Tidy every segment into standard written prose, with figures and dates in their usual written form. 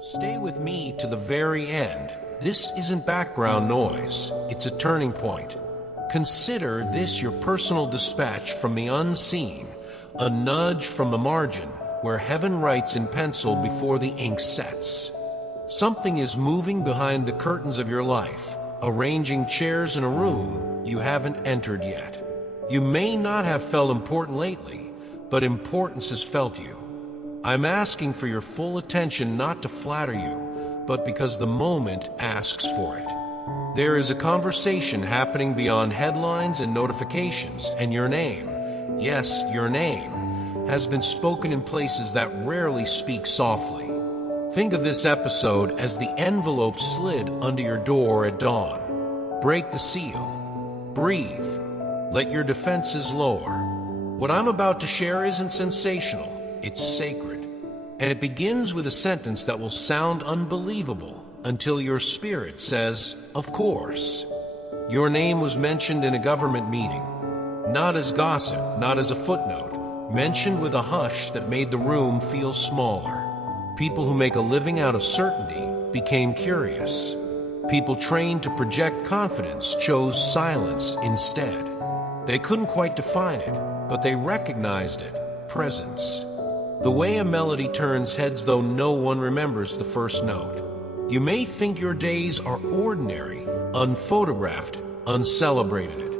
Stay with me to the very end. This isn't background noise, it's a turning point. Consider this your personal dispatch from the unseen, a nudge from the margin where heaven writes in pencil before the ink sets. Something is moving behind the curtains of your life, arranging chairs in a room you haven't entered yet. You may not have felt important lately, but importance has felt you. I'm asking for your full attention, not to flatter you, but because the moment asks for it. There is a conversation happening beyond headlines and notifications, and your name, yes, your name, has been spoken in places that rarely speak softly. Think of this episode as the envelope slid under your door at dawn. Break the seal. Breathe. Let your defenses lower. What I'm about to share isn't sensational, it's sacred. And it begins with a sentence that will sound unbelievable until your spirit says, "Of course." Your name was mentioned in a government meeting, not as gossip, not as a footnote, mentioned with a hush that made the room feel smaller. People who make a living out of certainty became curious. People trained to project confidence chose silence instead. They couldn't quite define it, but they recognized it: presence. The way a melody turns heads though no one remembers the first note. You may think your days are ordinary, unphotographed, uncelebrated.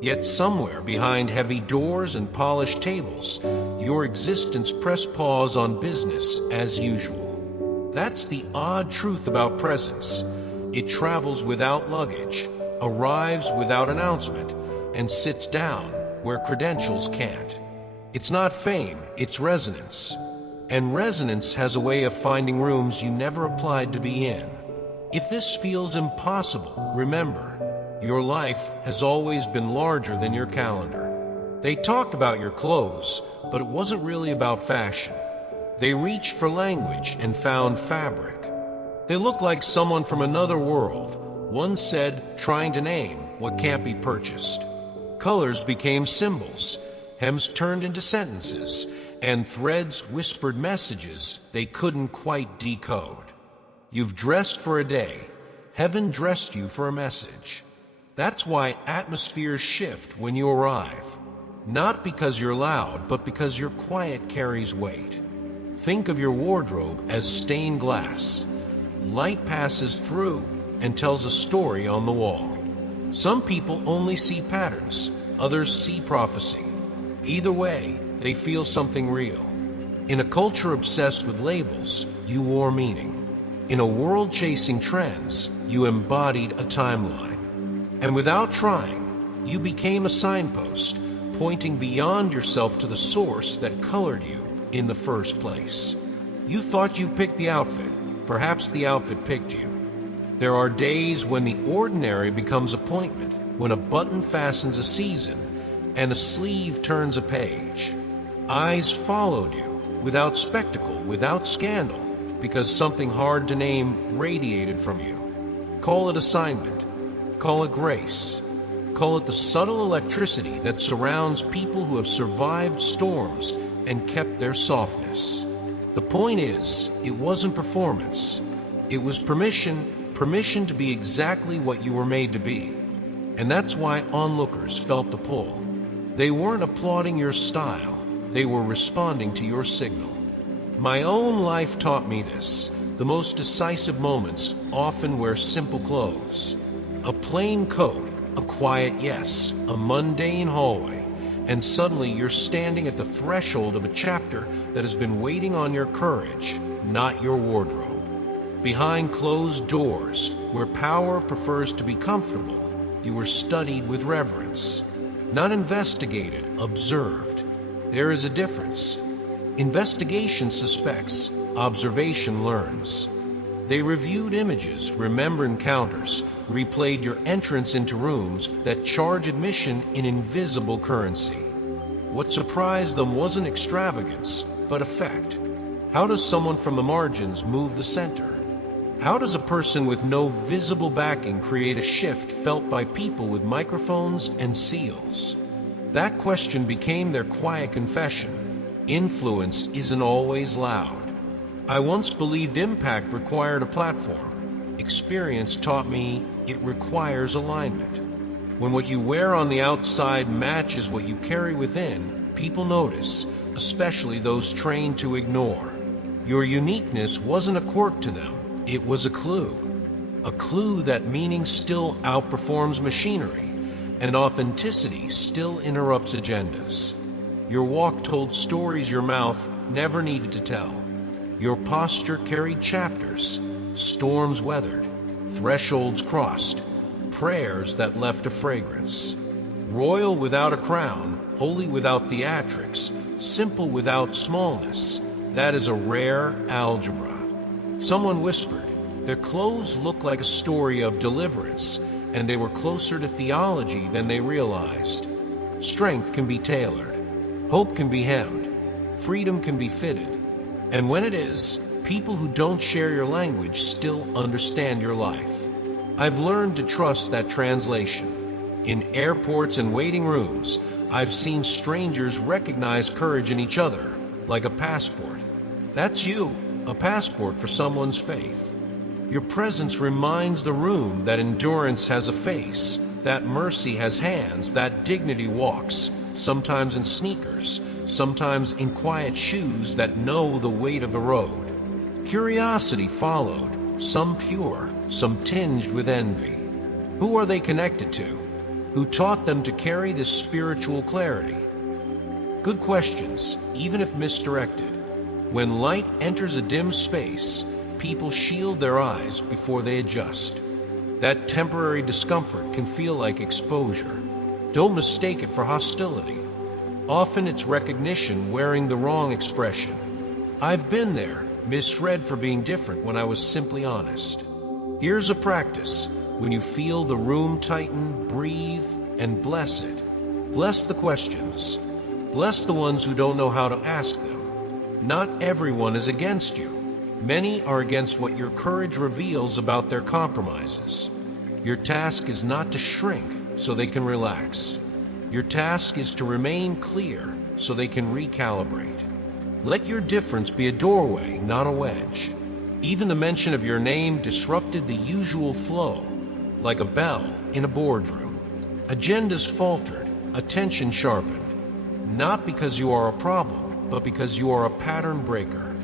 Yet somewhere behind heavy doors and polished tables, your existence pressed pause on business as usual. That's the odd truth about presence. It travels without luggage, arrives without announcement, and sits down where credentials can't. It's not fame, it's resonance. And resonance has a way of finding rooms you never applied to be in. If this feels impossible, remember, your life has always been larger than your calendar. They talked about your clothes, but it wasn't really about fashion. They reached for language and found fabric. They looked like someone from another world. One said, trying to name what can't be purchased. Colors became symbols. Hems turned into sentences, and threads whispered messages they couldn't quite decode. You've dressed for a day. Heaven dressed you for a message. That's why atmospheres shift when you arrive. Not because you're loud, but because your quiet carries weight. Think of your wardrobe as stained glass. Light passes through and tells a story on the wall. Some people only see patterns, others see prophecy. Either way, they feel something real. In a culture obsessed with labels, you wore meaning. In a world chasing trends, you embodied a timeline. And without trying, you became a signpost, pointing beyond yourself to the source that colored you in the first place. You thought you picked the outfit. Perhaps the outfit picked you. There are days when the ordinary becomes appointment, when a button fastens a season, and a sleeve turns a page. Eyes followed you, without spectacle, without scandal, because something hard to name radiated from you. Call it assignment, call it grace, call it the subtle electricity that surrounds people who have survived storms and kept their softness. The point is, it wasn't performance. It was permission to be exactly what you were made to be. And that's why onlookers felt the pull. They weren't applauding your style, they were responding to your signal. My own life taught me this. The most decisive moments often wear simple clothes. A plain coat, a quiet yes, a mundane hallway, and suddenly you're standing at the threshold of a chapter that has been waiting on your courage, not your wardrobe. Behind closed doors, where power prefers to be comfortable, you were studied with reverence. Not investigated, observed. There is a difference. Investigation suspects, observation learns. They reviewed images, remembered encounters, replayed your entrance into rooms that charge admission in invisible currency. What surprised them wasn't extravagance, but effect. How does someone from the margins move the center? How does a person with no visible backing create a shift felt by people with microphones and seals? That question became their quiet confession. Influence isn't always loud. I once believed impact required a platform. Experience taught me it requires alignment. When what you wear on the outside matches what you carry within, people notice, especially those trained to ignore. Your uniqueness wasn't a quirk to them, it was a clue. A clue that meaning still outperforms machinery, and authenticity still interrupts agendas. Your walk told stories your mouth never needed to tell. Your posture carried chapters, storms weathered, thresholds crossed, prayers that left a fragrance. Royal without a crown, holy without theatrics, simple without smallness, that is a rare algebra. Someone whispered, their clothes look like a story of deliverance, and they were closer to theology than they realized. Strength can be tailored, hope can be hemmed, freedom can be fitted, and when it is, people who don't share your language still understand your life. I've learned to trust that translation. In airports and waiting rooms, I've seen strangers recognize courage in each other, like a passport. That's you, a passport for someone's faith. Your presence reminds the room that endurance has a face, that mercy has hands, that dignity walks, sometimes in sneakers, sometimes in quiet shoes that know the weight of the road. Curiosity followed, some pure, some tinged with envy. Who are they connected to? Who taught them to carry this spiritual clarity? Good questions, even if misdirected. When light enters a dim space, people shield their eyes before they adjust. That temporary discomfort can feel like exposure. Don't mistake it for hostility. Often it's recognition wearing the wrong expression. I've been there, misread for being different when I was simply honest. Here's a practice. When you feel the room tighten, breathe and bless it. Bless the questions. Bless the ones who don't know how to ask them. Not everyone is against you. Many are against what your courage reveals about their compromises. Your task is not to shrink so they can relax. Your task is to remain clear so they can recalibrate. Let your difference be a doorway, not a wedge. Even the mention of your name disrupted the usual flow, like a bell in a boardroom. Agendas faltered, attention sharpened. Not because you are a problem, but because you are a pattern breaker.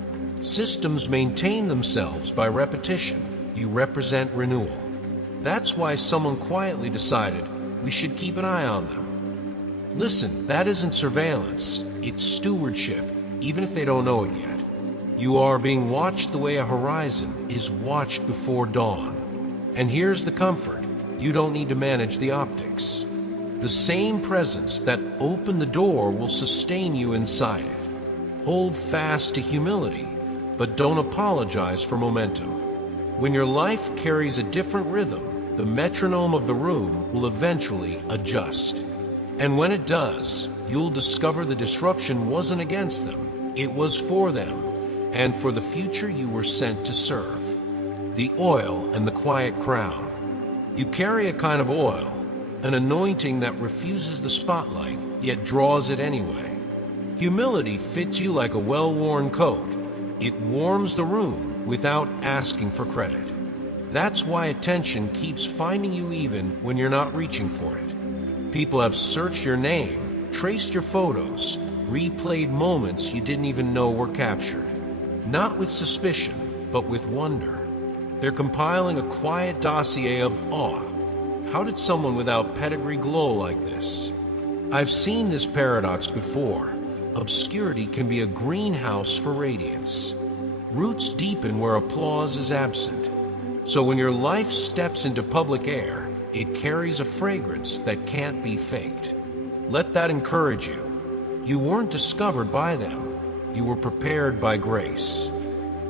Systems maintain themselves by repetition. You represent renewal. That's why someone quietly decided we should keep an eye on them. Listen, that isn't surveillance. It's stewardship, even if they don't know it yet. You are being watched the way a horizon is watched before dawn. And here's the comfort. You don't need to manage the optics. The same presence that opened the door will sustain you inside it. Hold fast to humility, but don't apologize for momentum. When your life carries a different rhythm, the metronome of the room will eventually adjust. And when it does, you'll discover the disruption wasn't against them. It was for them, and for the future you were sent to serve. The oil and the quiet crown. You carry a kind of oil, an anointing that refuses the spotlight, yet draws it anyway. Humility fits you like a well-worn coat. It warms the room without asking for credit. That's why attention keeps finding you even when you're not reaching for it. People have searched your name, traced your photos, replayed moments you didn't even know were captured. Not with suspicion, but with wonder. They're compiling a quiet dossier of awe. How did someone without pedigree glow like this? I've seen this paradox before. Obscurity can be a greenhouse for radiance. Roots deepen where applause is absent. So when your life steps into public air, it carries a fragrance that can't be faked. Let that encourage you. You weren't discovered by them. You were prepared by grace.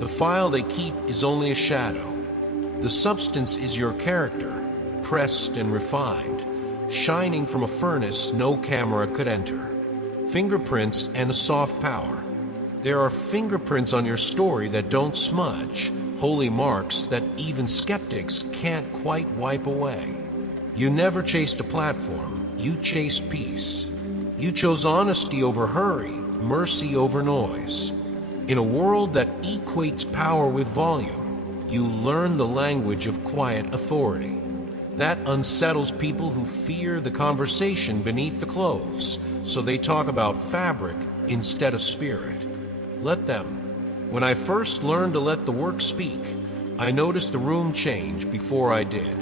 The file they keep is only a shadow. The substance is your character, pressed and refined, shining from a furnace no camera could enter. Fingerprints and a soft power. There are fingerprints on your story that don't smudge, holy marks that even skeptics can't quite wipe away. You never chased a platform, you chased peace. You chose honesty over hurry, mercy over noise. In a world that equates power with volume, you learn the language of quiet authority. That unsettles people who fear the conversation beneath the clothes, so they talk about fabric instead of spirit. Let them. When I first learned to let the work speak, I noticed the room change before I did.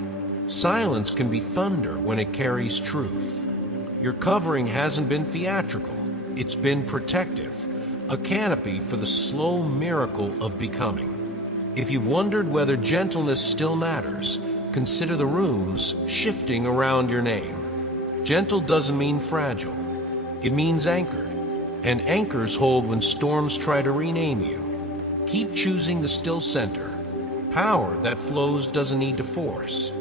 Silence can be thunder when it carries truth. Your covering hasn't been theatrical, it's been protective, a canopy for the slow miracle of becoming. If you've wondered whether gentleness still matters, consider the rooms shifting around your name. Gentle doesn't mean fragile. It means anchored. And anchors hold when storms try to rename you. Keep choosing the still center. Power that flows doesn't need to force.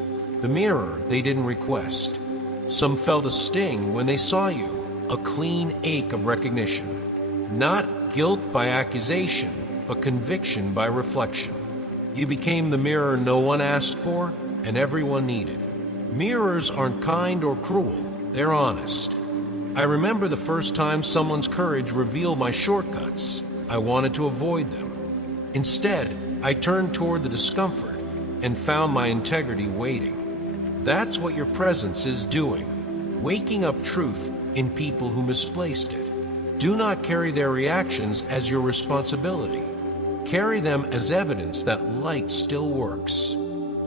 The mirror they didn't request. Some felt a sting when they saw you, a clean ache of recognition. Not guilt by accusation, but conviction by reflection. You became the mirror no one asked for, and everyone needed. Mirrors aren't kind or cruel, they're honest. I remember the first time someone's courage revealed my shortcuts. I wanted to avoid them. Instead, I turned toward the discomfort and found my integrity waiting. That's what your presence is doing, waking up truth in people who misplaced it. Do not carry their reactions as your responsibility. Carry them as evidence that light still works.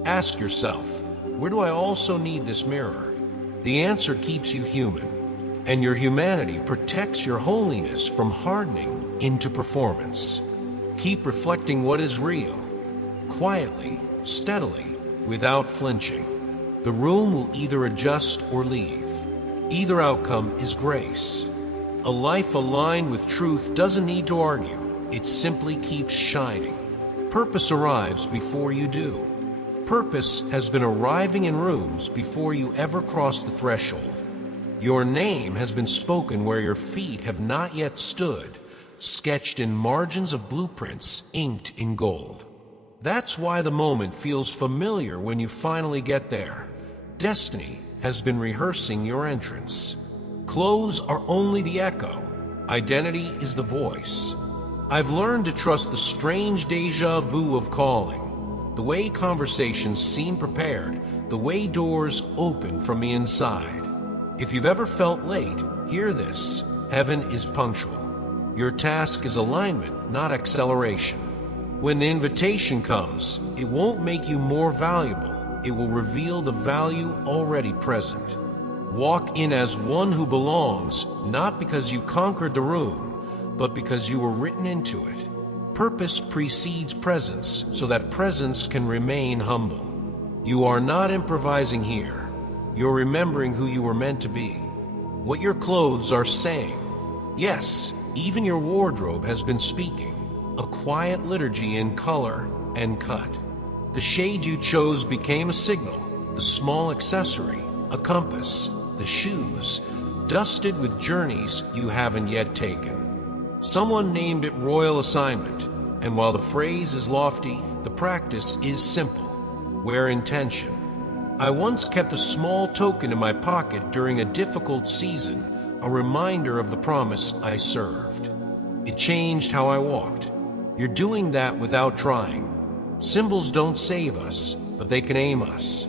Ask yourself, where do I also need this mirror? The answer keeps you human, and your humanity protects your holiness from hardening into performance. Keep reflecting what is real, quietly, steadily, without flinching. The room will either adjust or leave. Either outcome is grace. A life aligned with truth doesn't need to argue. It simply keeps shining. Purpose arrives before you do. Purpose has been arriving in rooms before you ever cross the threshold. Your name has been spoken where your feet have not yet stood, sketched in margins of blueprints inked in gold. That's why the moment feels familiar when you finally get there. Destiny has been rehearsing your entrance. Clothes are only the echo. Identity is the voice. I've learned to trust the strange déjà vu of calling. The way conversations seem prepared, the way doors open from the inside. If you've ever felt late, hear this. Heaven is punctual. Your task is alignment, not acceleration. When the invitation comes, it won't make you more valuable. It will reveal the value already present. Walk in as one who belongs, not because you conquered the room, but because you were written into it. Purpose precedes presence, so that presence can remain humble. You are not improvising here. You're remembering who you were meant to be. What your clothes are saying. Yes, even your wardrobe has been speaking. A quiet liturgy in color and cut. The shade you chose became a signal. The small accessory, a compass. The shoes, dusted with journeys you haven't yet taken. Someone named it royal assignment, and while the phrase is lofty, the practice is simple. Wear intention. I once kept a small token in my pocket during a difficult season, a reminder of the promise I served. It changed how I walked. You're doing that without trying. Symbols don't save us, but they can aim us.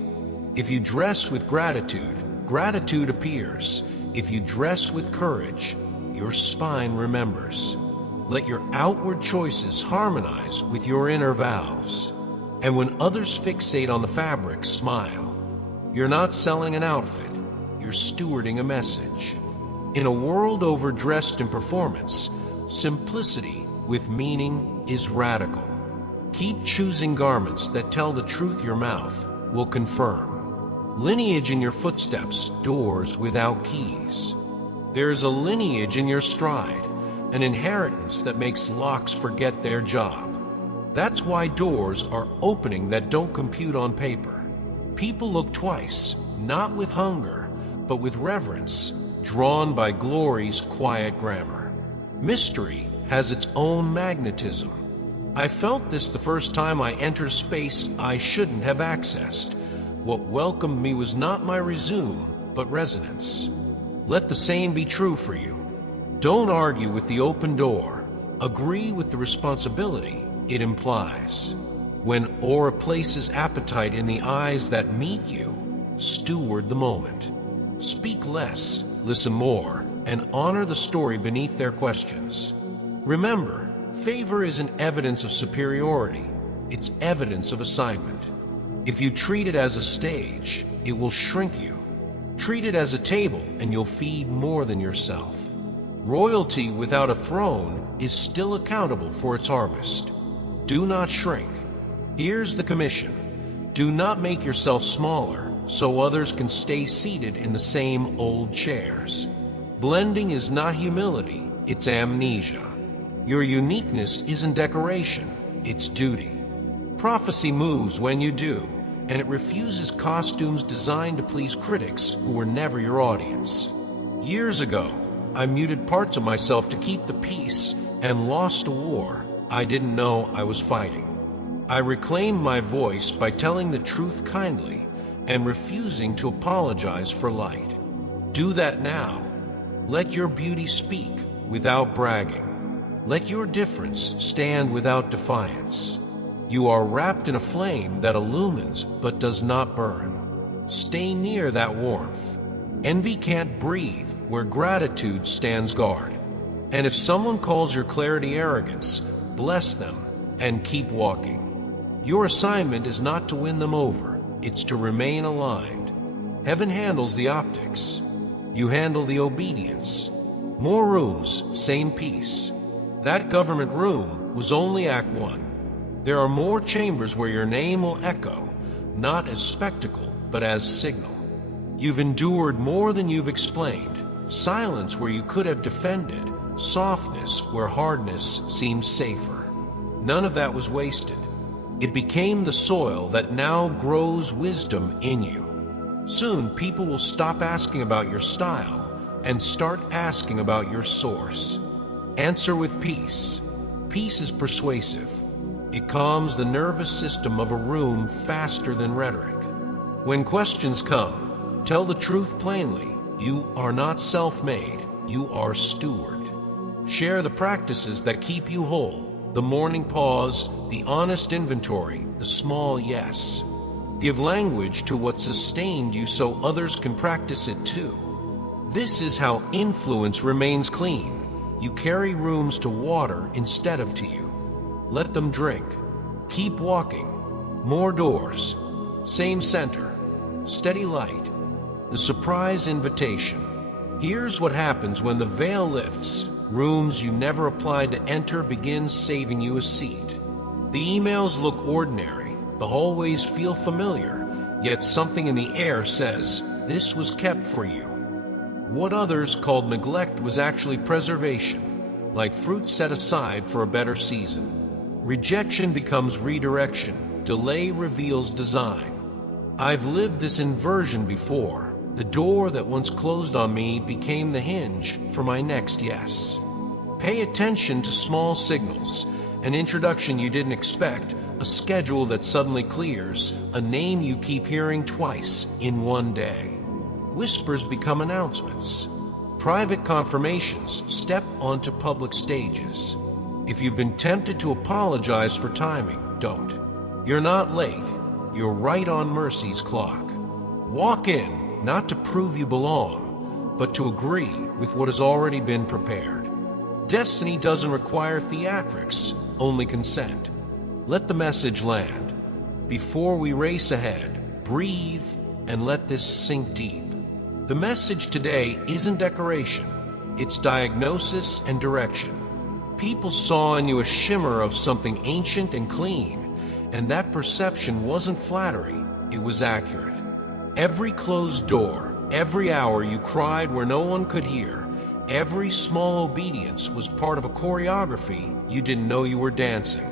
If you dress with gratitude, gratitude appears. If you dress with courage, your spine remembers. Let your outward choices harmonize with your inner vows. And when others fixate on the fabric, smile. You're not selling an outfit, you're stewarding a message. In a world overdressed in performance, simplicity with meaning is radical. Keep choosing garments that tell the truth your mouth will confirm. Lineage in your footsteps, doors without keys. There is a lineage in your stride, an inheritance that makes locks forget their job. That's why doors are opening that don't compute on paper. People look twice, not with hunger, but with reverence, drawn by glory's quiet grammar. Mystery has its own magnetism. I felt this the first time I entered a space I shouldn't have accessed. What welcomed me was not my resume, but resonance. Let the same be true for you. Don't argue with the open door. Agree with the responsibility it implies. When aura places appetite in the eyes that meet you, steward the moment. Speak less, listen more, and honor the story beneath their questions. Remember, favor isn't evidence of superiority, it's evidence of assignment. If you treat it as a stage, it will shrink you. Treat it as a table and you'll feed more than yourself. Royalty without a throne is still accountable for its harvest. Do not shrink. Here's the commission. Do not make yourself smaller so others can stay seated in the same old chairs. Blending is not humility, it's amnesia. Your uniqueness isn't decoration, it's duty. Prophecy moves when you do, and it refuses costumes designed to please critics who were never your audience. Years ago, I muted parts of myself to keep the peace and lost a war I didn't know I was fighting. I reclaimed my voice by telling the truth kindly and refusing to apologize for light. Do that now. Let your beauty speak without bragging. Let your difference stand without defiance. You are wrapped in a flame that illumines but does not burn. Stay near that warmth. Envy can't breathe where gratitude stands guard. And if someone calls your clarity arrogance, bless them and keep walking. Your assignment is not to win them over, it's to remain aligned. Heaven handles the optics. You handle the obedience. More rooms, same peace. That government room was only Act 1. There are more chambers where your name will echo, not as spectacle, but as signal. You've endured more than you've explained. Silence where you could have defended. Softness where hardness seemed safer. None of that was wasted. It became the soil that now grows wisdom in you. Soon, people will stop asking about your style and start asking about your source. Answer with peace. Peace is persuasive. It calms the nervous system of a room faster than rhetoric. When questions come, tell the truth plainly. You are not self-made. You are steward. Share the practices that keep you whole. The morning pause, the honest inventory, the small yes. Give language to what sustained you so others can practice it too. This is how influence remains clean. You carry rooms to water instead of to you. Let them drink. Keep walking. More doors. Same center. Steady light. The surprise invitation. Here's what happens when the veil lifts. Rooms you never applied to enter begin saving you a seat. The emails look ordinary. The hallways feel familiar, yet something in the air says, this was kept for you. What others called neglect was actually preservation, like fruit set aside for a better season. Rejection becomes redirection. Delay reveals design. I've lived this inversion before. The door that once closed on me became the hinge for my next yes. Pay attention to small signals, an introduction you didn't expect, a schedule that suddenly clears, a name you keep hearing twice in one day. Whispers become announcements. Private confirmations step onto public stages. If you've been tempted to apologize for timing, don't. You're not late. You're right on mercy's clock. Walk in, not to prove you belong, but to agree with what has already been prepared. Destiny doesn't require theatrics, only consent. Let the message land. Before we race ahead, breathe and let this sink deep. The message today isn't decoration, it's diagnosis and direction. People saw in you a shimmer of something ancient and clean, and that perception wasn't flattery, it was accurate. Every closed door, every hour you cried where no one could hear, every small obedience was part of a choreography you didn't know you were dancing.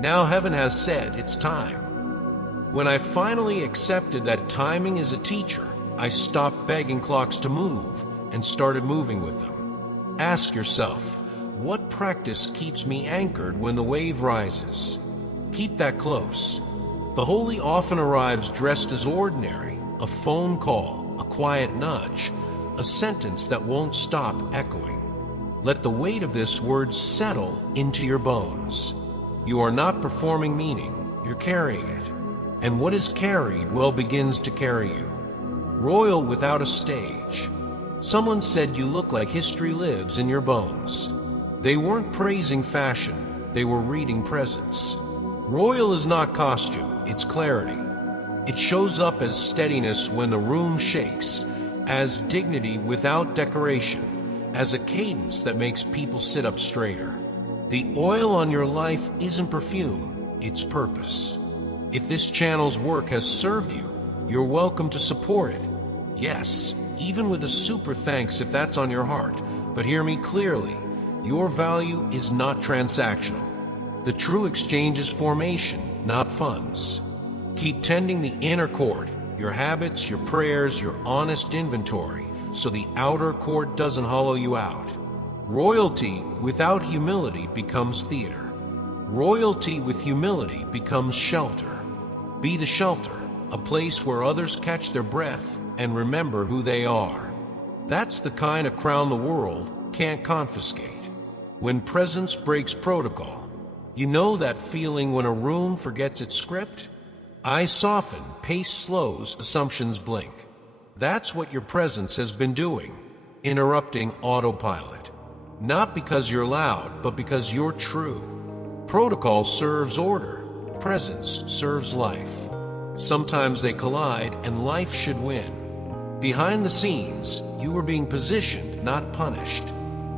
Now heaven has said it's time. When I finally accepted that timing is a teacher, I stopped begging clocks to move and started moving with them. Ask yourself, what practice keeps me anchored when the wave rises? Keep that close. The holy often arrives dressed as ordinary, a phone call, a quiet nudge, a sentence that won't stop echoing. Let the weight of this word settle into your bones. You are not performing meaning, you're carrying it. And what is carried, well, begins to carry you. Royal without a stage. Someone said you look like history lives in your bones. They weren't praising fashion, they were reading presence. Royal is not costume, it's clarity. It shows up as steadiness when the room shakes, as dignity without decoration, as a cadence that makes people sit up straighter. The oil on your life isn't perfume, it's purpose. If this channel's work has served you, you're welcome to support it. Yes, even with a super thanks if that's on your heart. But hear me clearly, your value is not transactional. The true exchange is formation, not funds. Keep tending the inner court, your habits, your prayers, your honest inventory, so the outer court doesn't hollow you out. Royalty without humility becomes theater. Royalty with humility becomes shelter. Be the shelter, a place where others catch their breath and remember who they are. That's the kind of crown the world can't confiscate. When presence breaks protocol, you know that feeling when a room forgets its script? Eyes soften, pace slows, assumptions blink. That's what your presence has been doing, interrupting autopilot. Not because you're loud, but because you're true. Protocol serves order, presence serves life. Sometimes they collide, and life should win. Behind the scenes, you were being positioned, not punished.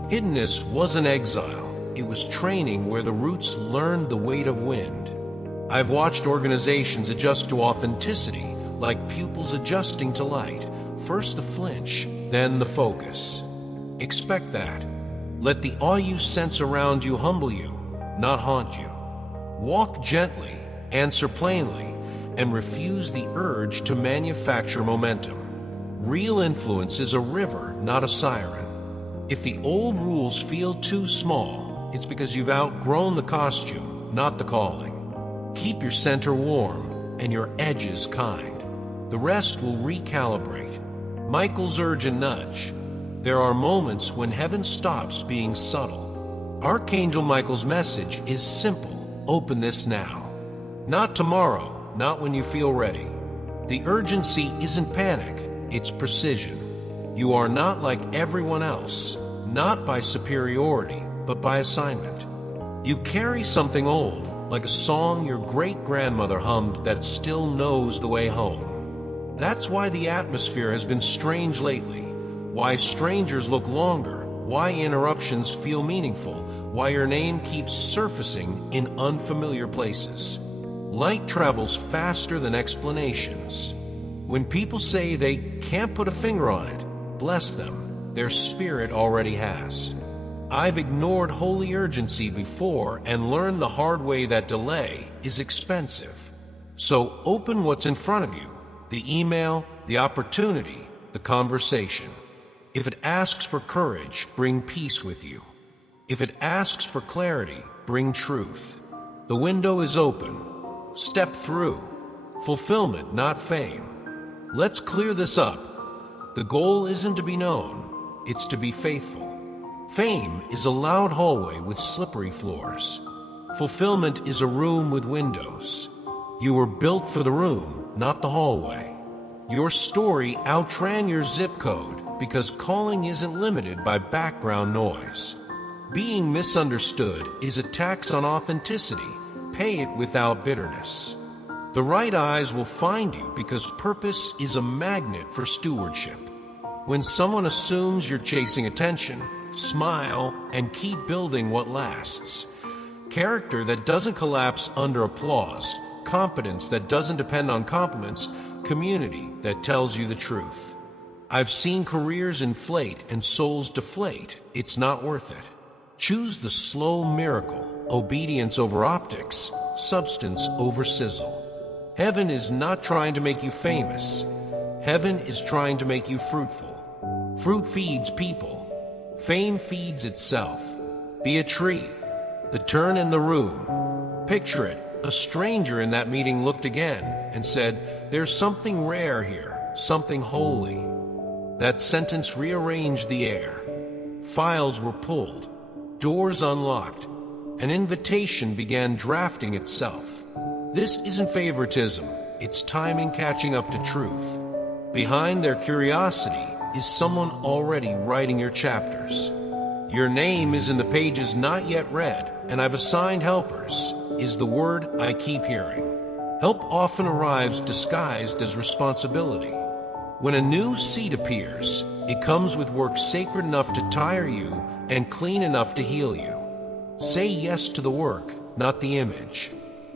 Hiddenness wasn't exile, it was training where the roots learned the weight of wind. I've watched organizations adjust to authenticity, like pupils adjusting to light. First the flinch, then the focus. Expect that. Let the awe you sense around you humble you, not haunt you. Walk gently, answer plainly, and refuse the urge to manufacture momentum. Real influence is a river, not a siren. If the old rules feel too small, it's because you've outgrown the costume, not the calling. Keep your center warm and your edges kind. The rest will recalibrate. Michael's urge and nudge. There are moments when heaven stops being subtle. Archangel Michael's message is simple. Open this now. Not tomorrow, not when you feel ready. The urgency isn't panic, it's precision. You are not like everyone else, not by superiority, but by assignment. You carry something old, like a song your great-grandmother hummed that still knows the way home. That's why the atmosphere has been strange lately, why strangers look longer, why interruptions feel meaningful, why your name keeps surfacing in unfamiliar places. Light travels faster than explanations. When people say they can't put a finger on it, bless them, their spirit already has. I've ignored holy urgency before and learned the hard way that delay is expensive. So open what's in front of you, the email, the opportunity, the conversation. If it asks for courage, bring peace with you. If it asks for clarity, bring truth. The window is open. Step through. Fulfillment, not fame. Let's clear this up. The goal isn't to be known, it's to be faithful. Fame is a loud hallway with slippery floors. Fulfillment is a room with windows. You were built for the room, not the hallway. Your story outran your zip code because calling isn't limited by background noise. Being misunderstood is a tax on authenticity. Pay it without bitterness. The right eyes will find you because purpose is a magnet for stewardship. When someone assumes you're chasing attention, smile and keep building what lasts. Character that doesn't collapse under applause, competence that doesn't depend on compliments, community that tells you the truth. I've seen careers inflate and souls deflate. It's not worth it. Choose the slow miracle, obedience over optics, substance over sizzle. Heaven is not trying to make you famous. Heaven is trying to make you fruitful. Fruit feeds people. Fame feeds itself. Be a tree. The turn in the room. Picture it. A stranger in that meeting looked again and said, "There's something rare here, something holy." That sentence rearranged the air. Files were pulled, doors unlocked. An invitation began drafting itself. This isn't favoritism, it's timing catching up to truth. Behind their curiosity is someone already writing your chapters. Your name is in the pages not yet read, and I've assigned helpers, is the word I keep hearing. Help often arrives disguised as responsibility. When a new seed appears, it comes with work sacred enough to tire you and clean enough to heal you. Say yes to the work, not the image.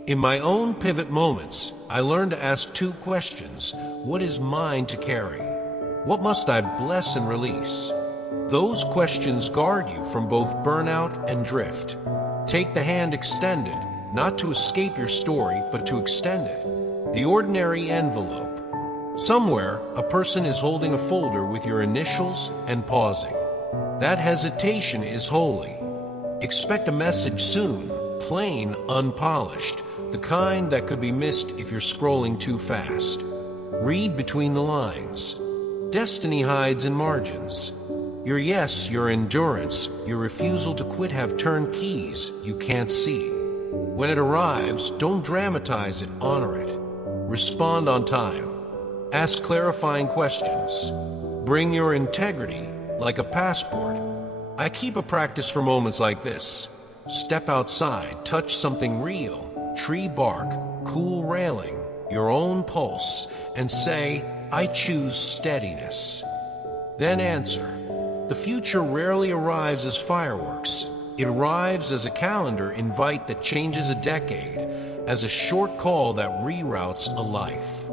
In my own pivot moments, I learned to ask two questions. What is mine to carry? What must I bless and release? Those questions guard you from both burnout and drift. Take the hand extended, not to escape your story, but to extend it. The ordinary envelope. Somewhere, a person is holding a folder with your initials and pausing. That hesitation is holy. Expect a message soon, plain, unpolished, the kind that could be missed if you're scrolling too fast. Read between the lines. Destiny hides in margins. Your yes, your endurance, your refusal to quit have turned keys you can't see. When it arrives, don't dramatize it, honor it. Respond on time. Ask clarifying questions. Bring your integrity like a passport. I keep a practice for moments like this. Step outside, touch something real, tree bark, cool railing, your own pulse, and say, I choose steadiness. Then answer. The future rarely arrives as fireworks. It arrives as a calendar invite that changes a decade, as a short call that reroutes a life.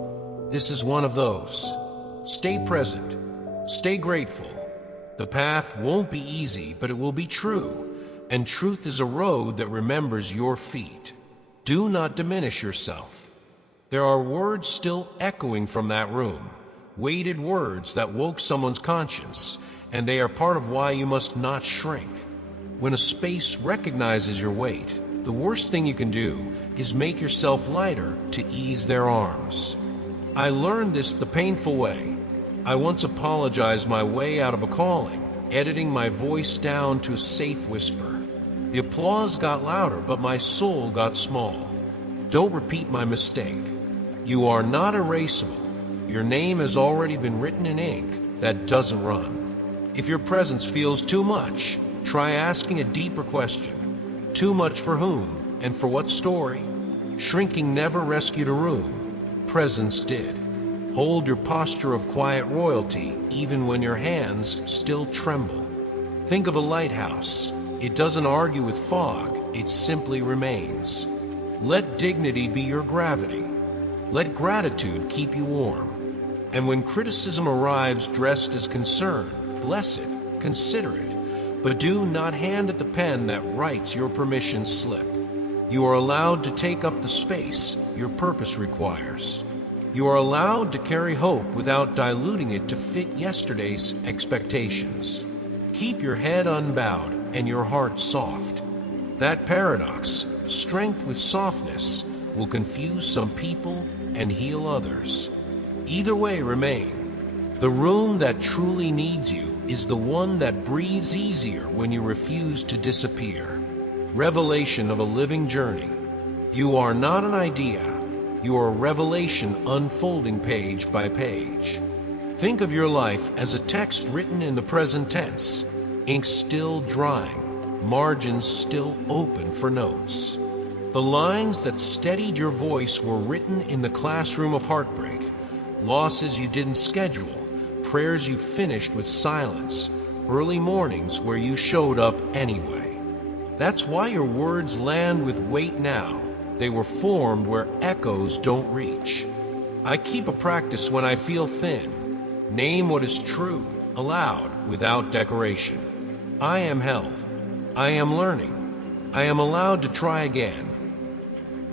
This is one of those. Stay present. Stay grateful. The path won't be easy, but it will be true. And truth is a road that remembers your feet. Do not diminish yourself. There are words still echoing from that room. Weighted words that woke someone's conscience. And they are part of why you must not shrink. When a space recognizes your weight, the worst thing you can do is make yourself lighter to ease their arms. I learned this the painful way. I once apologized my way out of a calling, editing my voice down to a safe whisper. The applause got louder, but my soul got small. Don't repeat my mistake. You are not erasable. Your name has already been written in ink that doesn't run. If your presence feels too much, try asking a deeper question. Too much for whom, and for what story? Shrinking never rescued a room. Presence did. Hold your posture of quiet royalty even when your hands still tremble. Think of a lighthouse. It doesn't argue with fog, it simply remains. Let dignity be your gravity. Let gratitude keep you warm. And when criticism arrives dressed as concern, bless it, consider it, but do not hand it the pen that writes your permission slip. You are allowed to take up the space your purpose requires. You are allowed to carry hope without diluting it to fit yesterday's expectations. Keep your head unbowed and your heart soft. That paradox, strength with softness, will confuse some people and heal others. Either way, remain. The room that truly needs you is the one that breathes easier when you refuse to disappear. Revelation of a living journey. You are not an idea. You are a revelation unfolding page by page. Think of your life as a text written in the present tense, ink still drying, margins still open for notes. The lines that steadied your voice were written in the classroom of heartbreak, losses you didn't schedule, prayers you finished with silence, early mornings where you showed up anyway. That's why your words land with weight now. They were formed where echoes don't reach. I keep a practice when I feel thin. Name what is true, aloud, without decoration. I am held. I am learning. I am allowed to try again.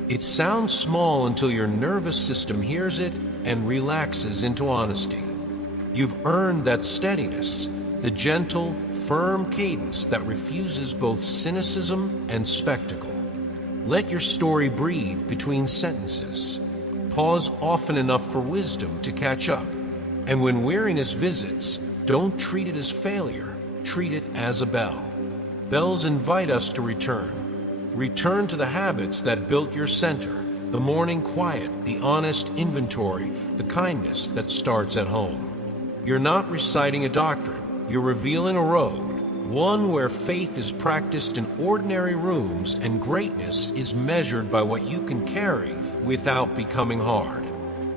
It sounds small until your nervous system hears it and relaxes into honesty. You've earned that steadiness, the gentle, firm cadence that refuses both cynicism and spectacle. Let your story breathe between sentences. Pause often enough for wisdom to catch up. And when weariness visits, don't treat it as failure. treat it as a bell. Bells invite us to return. Return to the habits that built your center, the morning quiet, the honest inventory, the kindness that starts at home. You're not reciting a doctrine, you're revealing a road, one where faith is practiced in ordinary rooms and greatness is measured by what you can carry without becoming hard.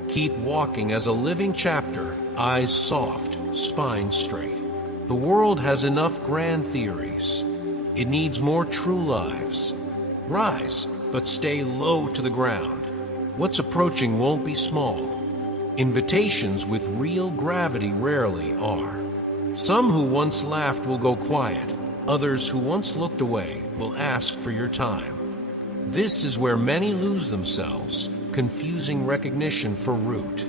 Keep walking as a living chapter, eyes soft, spine straight. The world has enough grand theories. It needs more true lives. Rise, but stay low to the ground. What's approaching won't be small. Invitations with real gravity rarely are. Some who once laughed will go quiet. Others who once looked away will ask for your time. This is where many lose themselves, confusing recognition for root.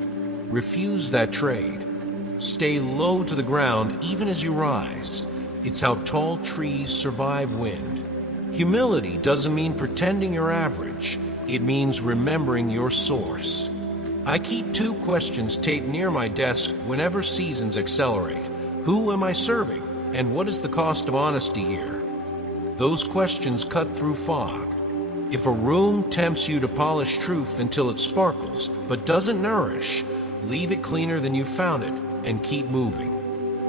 Refuse that trade. Stay low to the ground even as you rise. It's how tall trees survive wind. Humility doesn't mean pretending you're average. It means remembering your source. I keep 2 questions taped near my desk whenever seasons accelerate. Who am I serving? And what is the cost of honesty here? Those questions cut through fog. If a room tempts you to polish truth until it sparkles, but doesn't nourish, leave it cleaner than you found it and keep moving.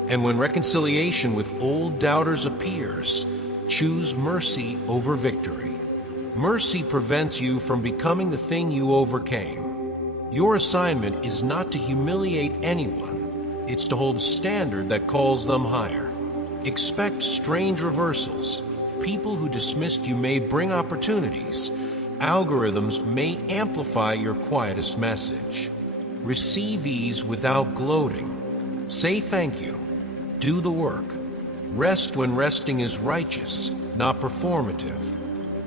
And when reconciliation with old doubters appears, choose mercy over victory. Mercy prevents you from becoming the thing you overcame. Your assignment is not to humiliate anyone. It's to hold a standard that calls them higher. Expect strange reversals. People who dismissed you may bring opportunities. Algorithms may amplify your quietest message. Receive ease without gloating. Say thank you. Do the work. Rest when resting is righteous, not performative.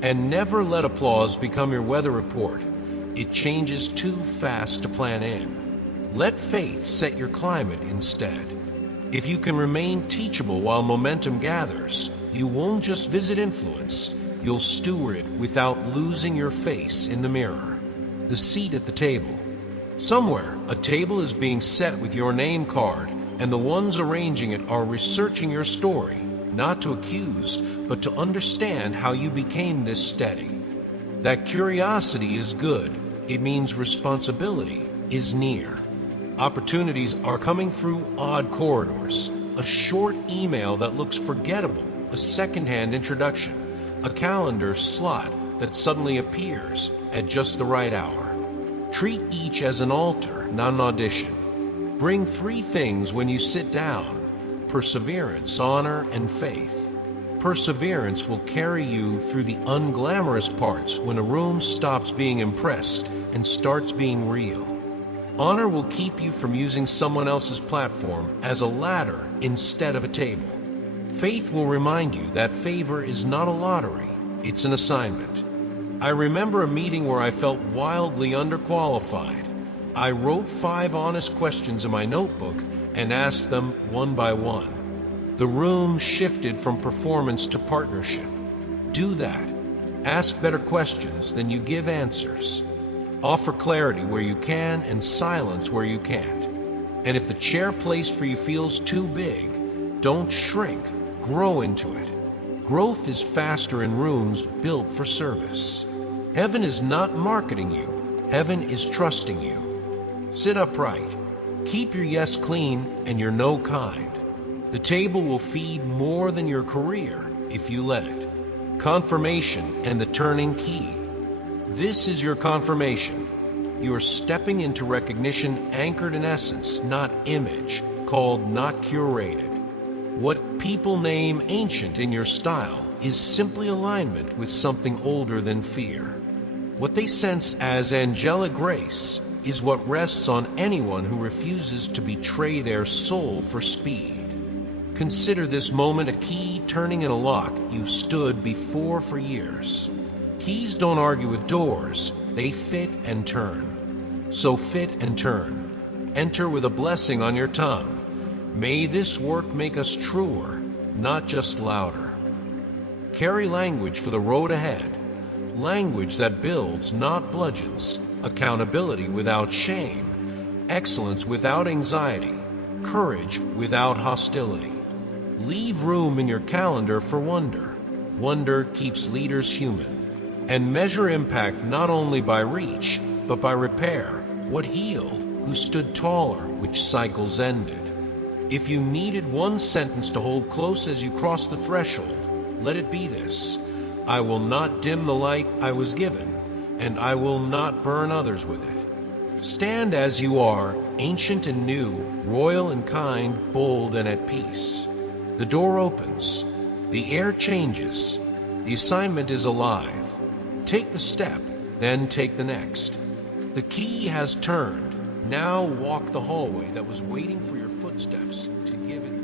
And never let applause become your weather report. It changes too fast to plan in. Let faith set your climate instead. If you can remain teachable while momentum gathers, you won't just visit influence, you'll steward it without losing your face in the mirror. The seat at the table. Somewhere, a table is being set with your name card, and the ones arranging it are researching your story, not to accuse, but to understand how you became this steady. That curiosity is good. It means responsibility is near. Opportunities are coming through odd corridors. A short email that looks forgettable, a secondhand introduction, a calendar slot that suddenly appears at just the right hour. Treat each as an altar, not an audition. Bring 3 things when you sit down: perseverance, honor, and faith. Perseverance will carry you through the unglamorous parts when a room stops being impressed and starts being real. Honor will keep you from using someone else's platform as a ladder instead of a table. Faith will remind you that favor is not a lottery, it's an assignment. I remember a meeting where I felt wildly underqualified. I wrote 5 honest questions in my notebook and asked them one by one. The room shifted from performance to partnership. Do that. Ask better questions than you give answers. Offer clarity where you can and silence where you can't. And if the chair placed for you feels too big, don't shrink, grow into it. Growth is faster in rooms built for service. Heaven is not marketing you, heaven is trusting you. Sit upright. Keep your yes clean and your no kind. The table will feed more than your career if you let it. Confirmation and the turning key. This is your confirmation. You are stepping into recognition anchored in essence, not image, called not curated. What people name ancient in your style is simply alignment with something older than fear. What they sense as angelic grace is what rests on anyone who refuses to betray their soul for speed. Consider this moment a key turning in a lock you've stood before for years. Keys don't argue with doors, they fit and turn. So fit and turn. Enter with a blessing on your tongue. May this work make us truer, not just louder. Carry language for the road ahead. Language that builds, not bludgeons. Accountability without shame. Excellence without anxiety. Courage without hostility. Leave room in your calendar for wonder. Wonder keeps leaders human. And measure impact not only by reach, but by repair. What healed? Who stood taller? Which cycles ended? If you needed one sentence to hold close as you cross the threshold, let it be this: I will not dim the light I was given, and I will not burn others with it. Stand as you are, ancient and new, royal and kind, bold and at peace. The door opens. The air changes. The assignment is alive. Take the step, then take the next. The key has turned. Now walk the hallway that was waiting for your footsteps to give it.